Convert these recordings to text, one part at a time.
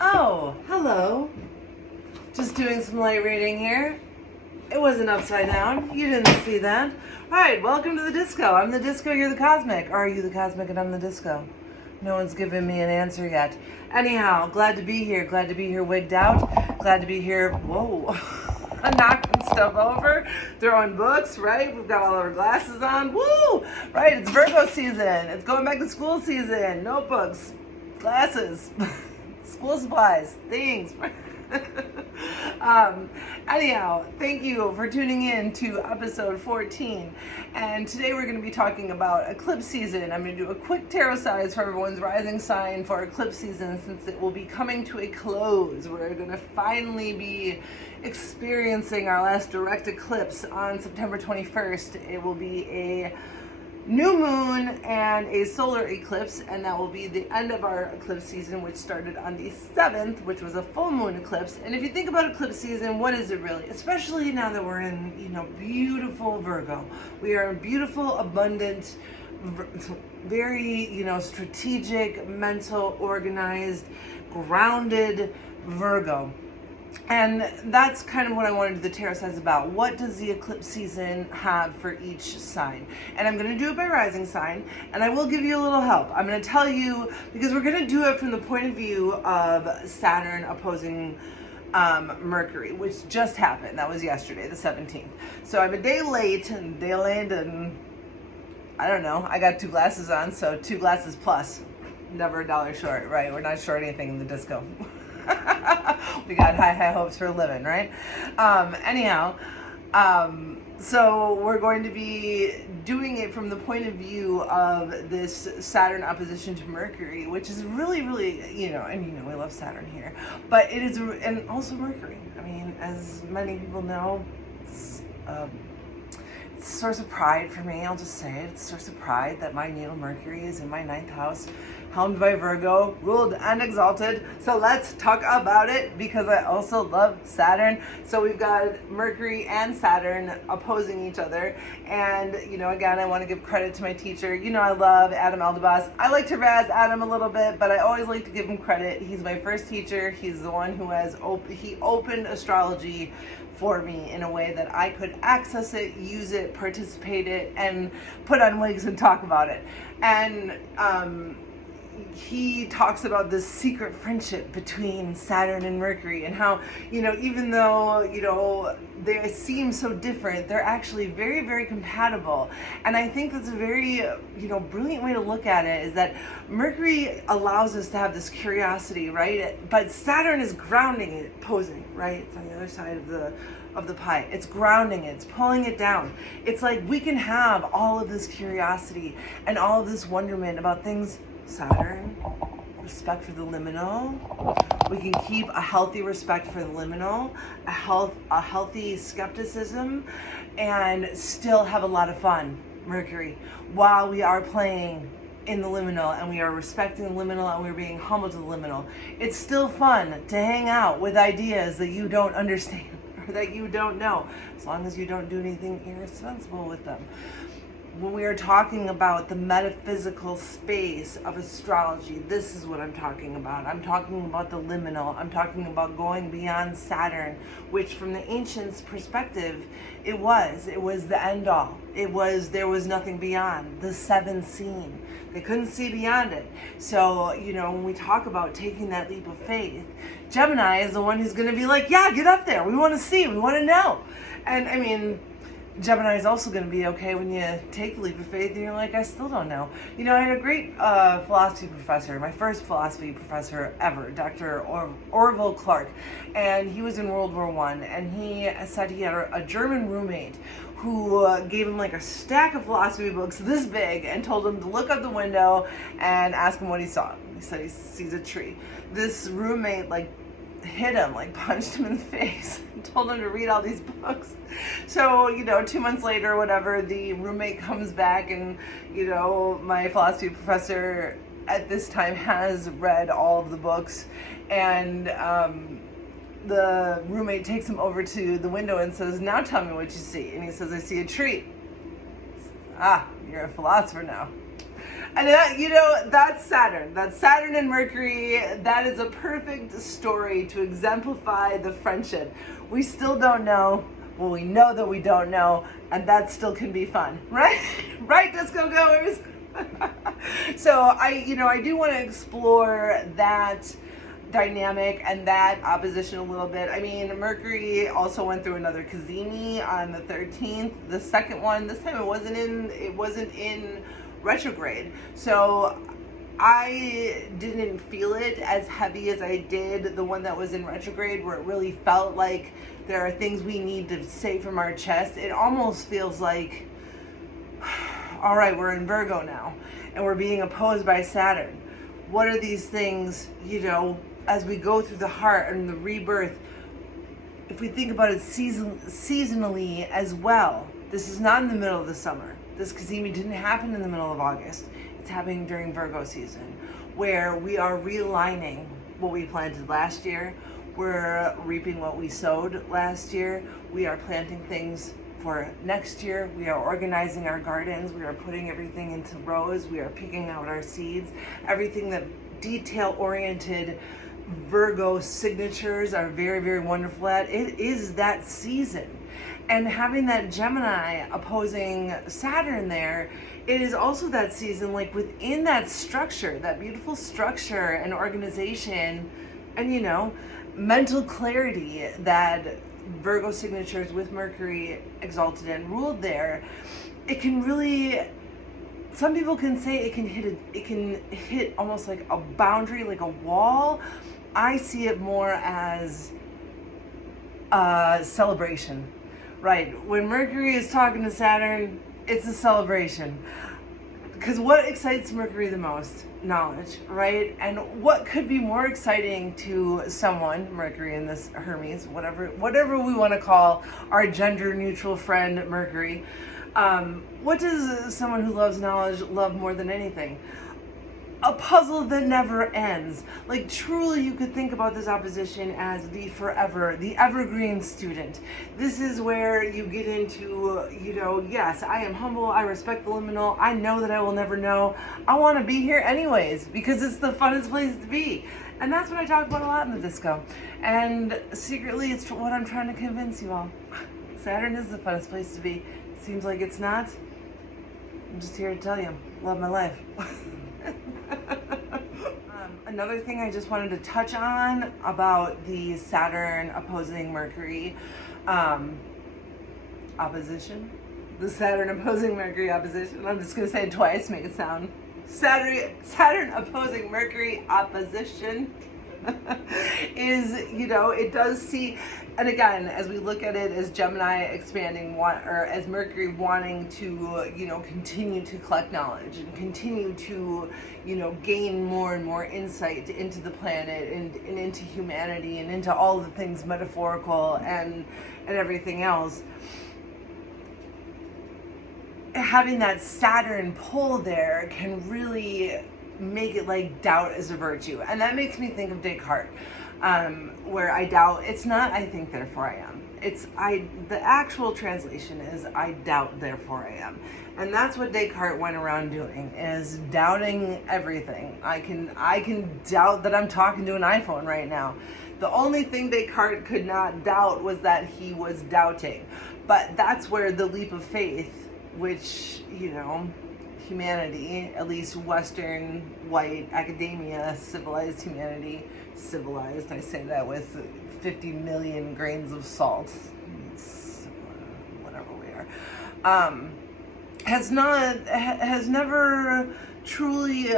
Oh, hello. Just doing some light reading here. It wasn't upside down. You didn't see that. Alright, welcome to the disco. I'm the disco, you're the cosmic. Or are you the cosmic and I'm the disco? No one's given me an answer yet. Anyhow, glad to be here. Glad to be here wigged out. Glad to be here. Whoa. Knocking stuff over, throwing books, right? We've got all our glasses on. Woo! Right, it's Virgo season. It's going back to school season. Notebooks, glasses, school supplies, things. Anyhow, thank you for tuning in to episode 14. And today we're going to be talking about eclipse season. I'm going to do a quick tarot size for everyone's rising sign for eclipse season since it will be coming to a close. We're going to finally be experiencing our last direct eclipse on September 21st. It will be a new moon and a solar eclipse, and that will be the end of our eclipse season, which started on the 7th, which was a full moon eclipse. And if you think about eclipse season, what is it really? Especially now that we're in, beautiful Virgo. We are in beautiful, abundant, very, strategic, mental, organized, grounded Virgo. And that's kind of what I wanted the tarot says about. What does the eclipse season have for each sign? And I'm going to do it by rising sign, and I will give you a little help. I'm going to tell you, because we're going to do it from the point of view of Saturn opposing Mercury, which just happened. That was yesterday, the 17th. So I'm a day late, and I don't know. I got 2 glasses on, so 2 glasses plus. Never a dollar short, right? We're not short anything in the disco. We got high hopes for a living, right? So we're going to be doing it from the point of view of this Saturn opposition to Mercury, which is really, really, we love Saturn here, but it is, and also Mercury. I mean, as many people know, it's a source of pride for me. I'll just say it. It's a source of pride that my natal Mercury is in my 9th house, helmed by Virgo, ruled and exalted. So let's talk about it, because I also love Saturn. So we've got Mercury and Saturn opposing each other. And, again, I want to give credit to my teacher. I love Adam Aldabas. I like to razz Adam a little bit, but I always like to give him credit. He's my first teacher. He's the one who he opened astrology for me in a way that I could access it, use it, participate it, and put on wigs and talk about it. And he talks about this secret friendship between Saturn and Mercury, and how, even though, they seem so different, they're actually very, very compatible. And I think that's a very, brilliant way to look at it, is that Mercury allows us to have this curiosity, right? But Saturn is grounding it, posing, right? It's on the other side of the pie. It's grounding it, it's pulling it down. It's like we can have all of this curiosity and all of this wonderment about things. Saturn, respect for the liminal. We can keep a healthy respect for the liminal, a healthy skepticism, and still have a lot of fun, Mercury, while we are playing in the liminal, and we are respecting the liminal, and we're being humble to the liminal. It's still fun to hang out with ideas that you don't understand or that you don't know, as long as you don't do anything irresponsible with them. When we are talking about the metaphysical space of astrology, this is what I'm talking about. I'm talking about the liminal. I'm talking about going beyond Saturn, which from the ancients' perspective, it was the end all. There was nothing beyond the 7th scene. They couldn't see beyond it. So, when we talk about taking that leap of faith, Gemini is the one who's going to be like, yeah, get up there. We want to see. We want to know. And I mean, Gemini is also going to be okay when you take the leap of faith and you're like, I still don't know. I had a great philosophy professor, my first philosophy professor ever, Dr. Orville Clark, and he was in World War I, and he said he had a German roommate who gave him like a stack of philosophy books this big and told him to look out the window and ask him what he saw. He said he sees a tree. This roommate hit him, punched him in the face, and told him to read all these books. So, 2 months later or whatever, the roommate comes back, and, my philosophy professor at this time has read all of the books, and the roommate takes him over to the window and says, now tell me what you see. And he says, I see a tree. Ah, you're a philosopher now. And that, that's Saturn. That's Saturn and Mercury. That is a perfect story to exemplify the friendship. We still don't know. Well, we know that we don't know, and that still can be fun, right? Right, disco goers? So I do want to explore that dynamic and that opposition a little bit. I mean, Mercury also went through another Cazimi on the 13th. The second one, this time it wasn't in retrograde. So I didn't feel it as heavy as I did the one that was in retrograde, where it really felt like there are things we need to say from our chest. It almost feels like, all right, we're in Virgo now, and we're being opposed by Saturn. What are these things, as we go through the heart and the rebirth? If we think about it seasonally as well, this is not in the middle of the summer. This Cazimi didn't happen in the middle of August. It's happening during Virgo season, where we are realigning what we planted last year. We're reaping what we sowed last year. We are planting things for next year. We are organizing our gardens. We are putting everything into rows. We are picking out our seeds. Everything that detail-oriented Virgo signatures are very, very wonderful at. It is that season. And having that Gemini opposing Saturn there, it is also that season, like within that structure, that beautiful structure and organization and, mental clarity that Virgo signatures with Mercury exalted and ruled there. It can really, some people can say it can hit almost like a boundary, like a wall. I see it more as a celebration, right? When Mercury is talking to Saturn, it's a celebration. Because what excites Mercury the most? Knowledge, right? And what could be more exciting to someone, Mercury and this Hermes, whatever we want to call our gender neutral friend Mercury, what does someone who loves knowledge love more than anything? A puzzle that never ends. Like, truly, you could think about this opposition as the evergreen student. This is where you get into, yes, I am humble, I respect the liminal, I know that I will never know. I want to be here anyways, because it's the funnest place to be. And that's what I talk about a lot in the disco. And secretly, it's what I'm trying to convince you all. Saturn is the funnest place to be. Seems like it's not. I'm just here to tell you, love my life. Another thing I just wanted to touch on about the Saturn opposing Mercury opposition. The Saturn opposing Mercury opposition. I'm just going to say it twice, make it sound. Saturn opposing Mercury opposition is, it does see, and again, as we look at it as Gemini expanding, or as Mercury wanting to, continue to collect knowledge and continue to, gain more and more insight into the planet and into humanity and into all the things metaphorical and everything else. Having that Saturn pull there can really make it like doubt is a virtue. And that makes me think of Descartes, where I doubt, it's not I think therefore I am. The actual translation is I doubt therefore I am. And that's what Descartes went around doing, is doubting everything. I can doubt that I'm talking to an iPhone right now. The only thing Descartes could not doubt was that he was doubting. But that's where the leap of faith, which, humanity, at least Western white academia, civilized humanity, civilized, I say that with 50 million grains of salt, it's whatever we are, has never truly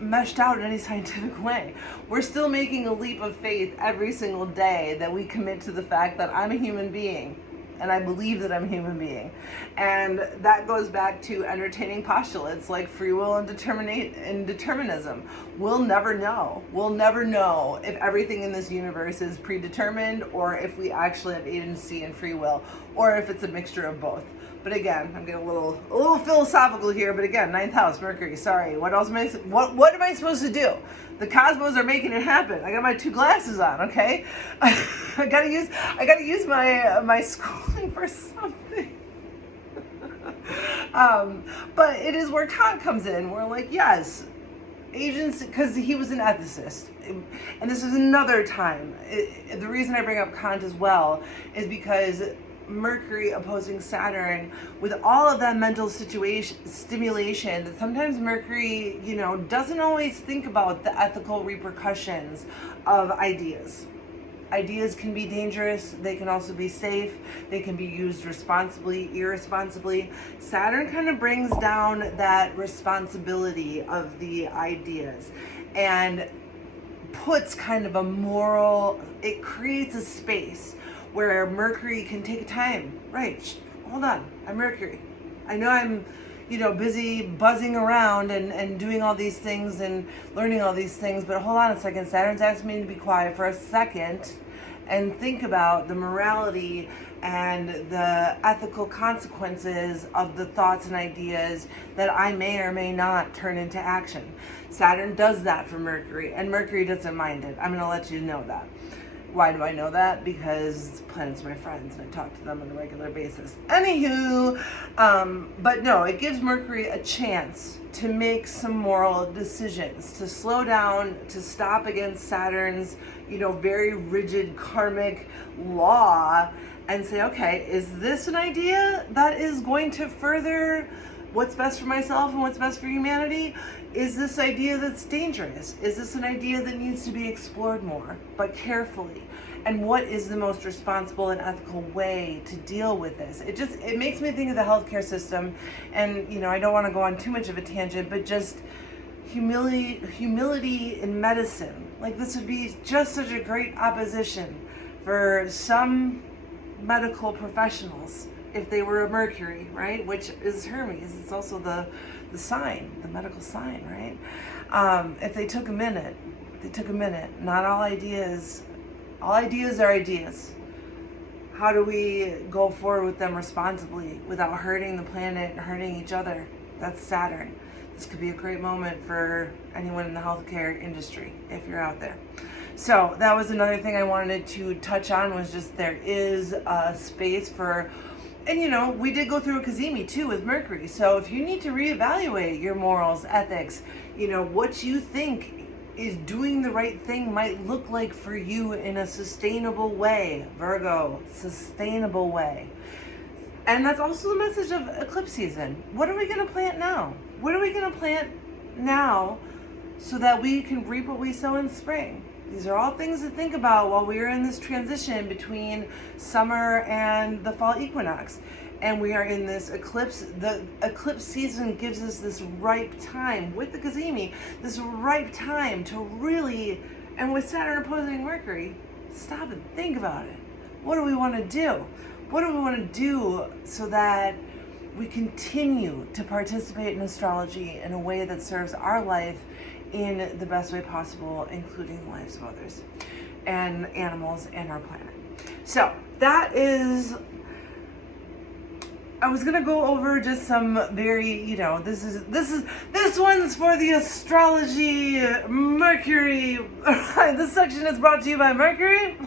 meshed out in any scientific way. We're still making a leap of faith every single day that we commit to the fact that I'm a human being. And I believe that I'm a human being. And that goes back to entertaining postulates like free will and determinism. We'll never know. We'll never know if everything in this universe is predetermined, or if we actually have agency and free will, or if it's a mixture of both. But again, I'm getting a little philosophical here, but again, 9th house, Mercury, sorry. What else what am I supposed to do? The cosmos are making it happen. I got my 2 glasses on, okay? I gotta use my schooling for something. But it is where Kant comes in. We're like, yes, agents, because he was an ethicist. And this is another time. The reason I bring up Kant as well is because Mercury opposing Saturn, with all of that mental stimulation, that sometimes Mercury, doesn't always think about the ethical repercussions of ideas. Ideas can be dangerous, they can also be safe, they can be used responsibly, irresponsibly. Saturn kind of brings down that responsibility of the ideas and puts kind of a moral, it creates a space where Mercury can take time. Right, hold on, I'm Mercury. I know I'm busy buzzing around and doing all these things and learning all these things, but hold on a second. Saturn's asking me to be quiet for a second and think about the morality and the ethical consequences of the thoughts and ideas that I may or may not turn into action. Saturn does that for Mercury, and Mercury doesn't mind it. I'm going to let you know that. Why do I know that? Because planets are my friends and I talk to them on a regular basis. Anywho, but no, it gives Mercury a chance to make some moral decisions, to slow down, to stop against Saturn's, very rigid karmic law and say, okay, is this an idea that is going to further what's best for myself and what's best for humanity? Is this idea that's dangerous? Is this an idea that needs to be explored more, but carefully? And what is the most responsible and ethical way to deal with this? It makes me think of the healthcare system, and I don't want to go on too much of a tangent, but just humility in medicine. Like, this would be just such a great opposition for some medical professionals if they were a Mercury, right? Which is Hermes. It's also the sign, the medical sign, right? If they took a minute, not all ideas are ideas. How do we go forward with them responsibly without hurting the planet and hurting each other? That's Saturn. This could be a great moment for anyone in the healthcare industry if you're out there. So that was another thing I wanted to touch on, was just there is a space for, and we did go through a Cazimi too with Mercury. So if you need to reevaluate your morals, ethics, what you think is doing the right thing might look like for you in a sustainable way, Virgo, sustainable way. And that's also the message of eclipse season. What are we going to plant now? What are we going to plant now so that we can reap what we sow in spring? These are all things to think about while we are in this transition between summer and the fall equinox. And we are in this eclipse. The eclipse season gives us this ripe time with the Cazimi, this ripe time to really, and with Saturn opposing Mercury, stop and think about it. What do we want to do? What do we want to do so that we continue to participate in astrology in a way that serves our life in the best way possible, including the lives of others and animals and our planet? So that is, I was gonna go over just some very, this one's for the astrology Mercury. This section is brought to you by Mercury.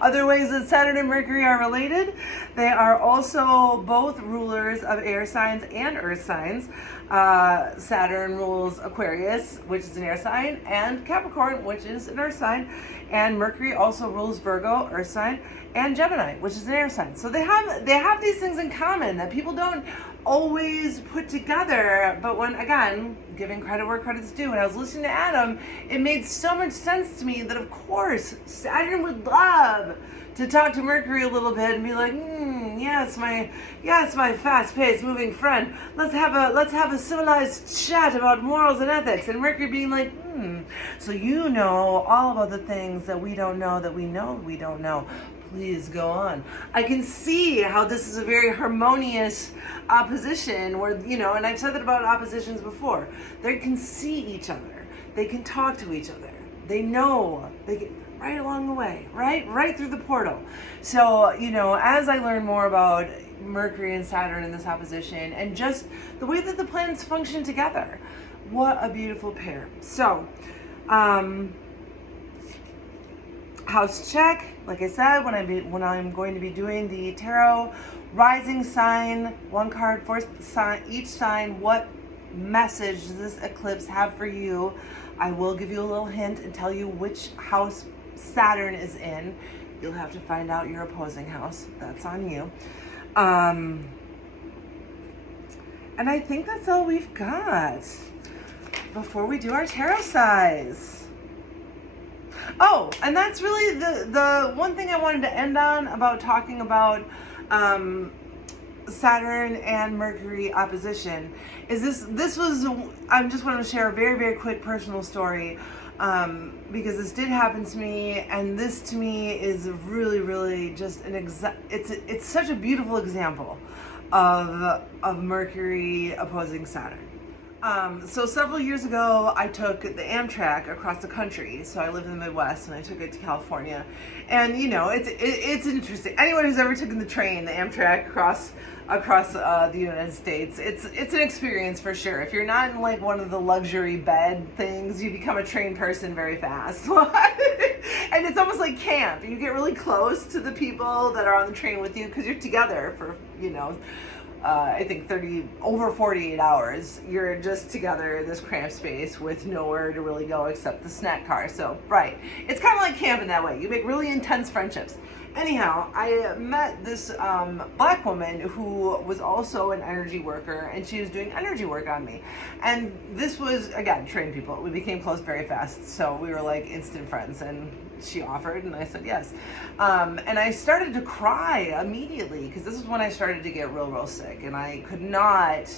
Other ways that Saturn and Mercury are related: they are also both rulers of air signs and earth signs. Saturn rules Aquarius, which is an air sign, and Capricorn, which is an earth sign, and Mercury also rules Virgo, earth sign, and Gemini, which is an air sign. So they have these things in common that people don't always put together. But when, again, giving credit where credit's due, when I was listening to Adam, it made so much sense to me that, of course, Saturn would love to talk to Mercury a little bit and be like, it's my fast-paced moving friend. Let's have a civilized chat about morals and ethics. And Mercury being like, so all about the things that we don't know that we know we don't know. Please go on. I can see how this is a very harmonious opposition where, and I've said that about oppositions before. They can see each other. They can talk to each other. They know. They get right along the way, right through the portal. So, as I learn more about Mercury and Saturn in this opposition and just the way that the planets function together, what a beautiful pair. So, house check, like I said, when I'm going to be doing the tarot rising sign, one card for each sign. What message does this eclipse have for you? I will give you a little hint and tell you which house Saturn is in. You'll have to find out your opposing house. That's on you. And I think that's all we've got before we do our tarot size. Oh, and that's really the one thing I wanted to end on about talking about Saturn and Mercury opposition is this was, I just want to share a very, very quick personal story because this did happen to me, and this to me is really, really just it's such a beautiful example of Mercury opposing Saturn. So several years ago, I took the Amtrak across the country. So I live in the Midwest, and I took it to California. And you know, it's interesting. Anyone who's ever taken the train, the Amtrak across the United States, it's an experience for sure. If you're not in like one of the luxury bed things, you become a train person very fast. And it's almost like camp. You get really close to the people that are on the train with you because you're together for, you know, I think over 48 hours. You're just together in this cramped space with nowhere to really go except the snack car. So, right. It's kind of like camp in that way. You make really intense friendships. Anyhow, I met this black woman who was also an energy worker, and she was doing energy work on me. And this was, again, trained people. We became close very fast. So we were like instant friends, and she offered, and I said yes. And I started to cry immediately because this is when I started to get real sick, and I could not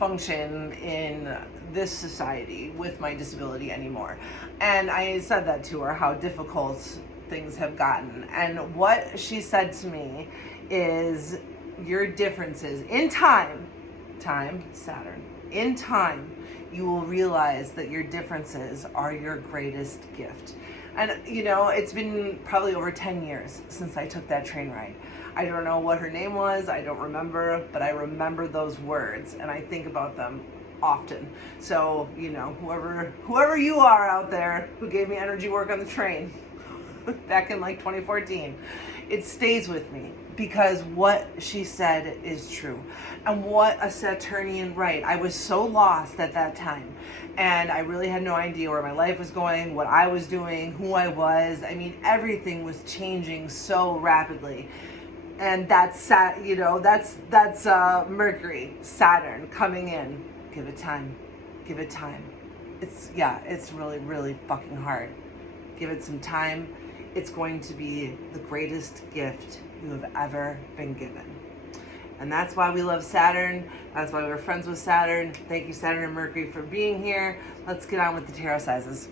function in this society with my disability anymore. And I said that to her, how difficult things have gotten. And what she said to me is, your differences in time, Saturn, in time, you will realize that your differences are your greatest gift. And you know, it's been probably over 10 years since I took that train ride. I don't know what her name was, I don't remember, but I remember those words, and I think about them often. So, you know, whoever you are out there who gave me energy work on the train back in like 2014, it stays with me because what she said is true. And what a Saturnian, right? I was so lost at that time, and I really had no idea where my life was going, what I was doing, who I was. I mean, everything was changing so rapidly. And that's Mercury, Saturn coming in. Give it time. Give it time. It's really, really fucking hard. Give it some time. It's going to be the greatest gift you have ever been given. And that's why we love Saturn. That's why we're friends with Saturn. Thank you, Saturn and Mercury, for being here. Let's get on with the tarot sizes.